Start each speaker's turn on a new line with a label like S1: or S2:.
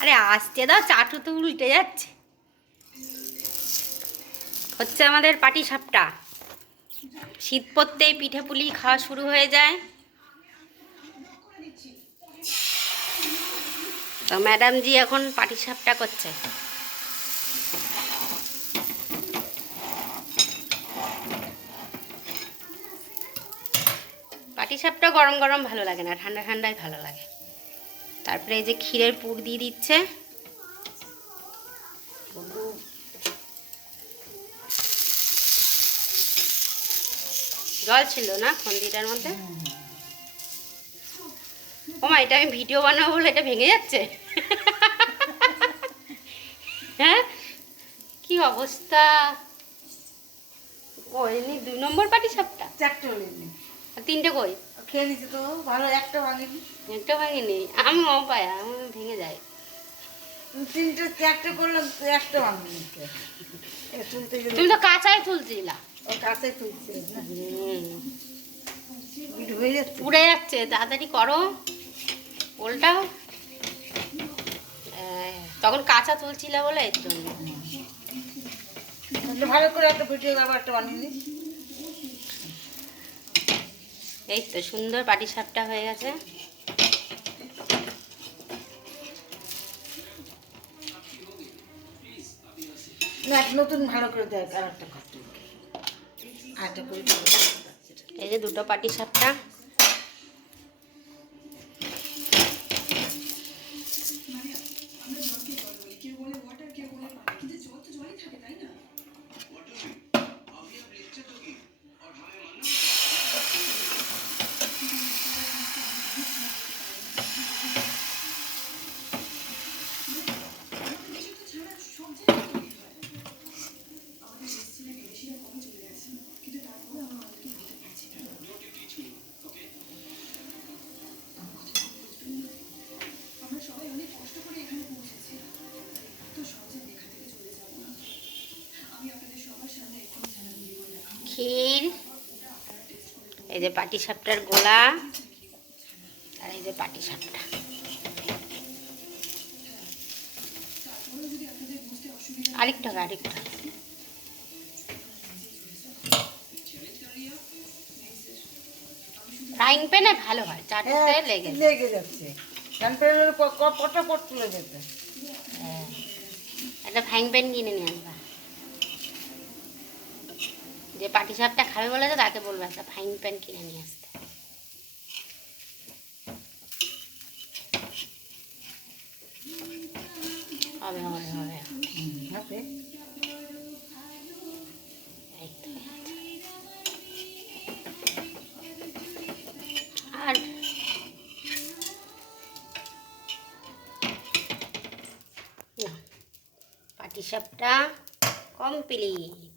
S1: আরে আসতে দাও চাটু তো উল্টে যাচ্ছে। হচ্ছে আমাদের পাটি সাপটা। শীত পড়তেই পিঠে পুলি খাওয়া শুরু হয়ে যায়। তো ম্যাডাম জি এখন পাটি সাপটা করছে। পাটি সাপটা গরম গরম ভালো লাগে না, ঠান্ডা ঠান্ডাই ভালো লাগে। তারপরে এই যে ক্ষীরের পুর দিয়ে দিচ্ছে। জল ছিল না খন্দিটার মধ্যে? ওমা এটা আমি ভিডিও বানাবো বলে এটা ভেঙে যাচ্ছে? হ্যাঁ? কি অবস্থা? ও এমনি দুই নম্বর পাটি সাপটা
S2: চারটে
S1: তিনটে কই?
S2: খেয়ে তো ভালো একটা ভাঙেনি।
S1: একটা ভাঙিনি আমি অপায় আমি ভেঙে যায়
S2: তিনটে চারটে করলাম একটা ভাঙেনি
S1: তুমি তো কাঁচাই তুলছিলা।
S2: ও তুলছে হয়ে যাচ্ছে।
S1: পুড়ে যাচ্ছে তাড়াতাড়ি করো। ওলটাও। হ্যাঁ, তখন কাঁচা তুলছিলা বলে এর জন্য।
S2: ভালো করে একটা ভিডিও আবার একটা বানিয়ে নিস।
S1: এই তো সুন্দর পাটি সাপটা হয়ে গেছে।
S2: না নতুন ভালো করে দেয় আর একটা করে।
S1: এই যে দুটো পাটি সাপটা। ক্ষীর এই যে পাটি সাপটার গোলা আর এই যে পাটি সাপটা। আরেকটা আরেকটা। ফ্রাইং প্যানে ভালো হয় চাটতে
S2: হ্যাঁ,
S1: লেগে।
S2: লেগে যাচ্ছে। গান পেনের পটাপট তুলে যেতে
S1: হ্যাঁ। একটা ফ্রাইং প্যান কিনে নিয়ে আসবা। যে পাটি সাপটা খাবে বলেছে তাকে বলব একটা ফাইন প্যান কিনে নিয়ে আসতে। হবে হবে হবে। তো। আর পাটি সাপটা কমপ্লিট।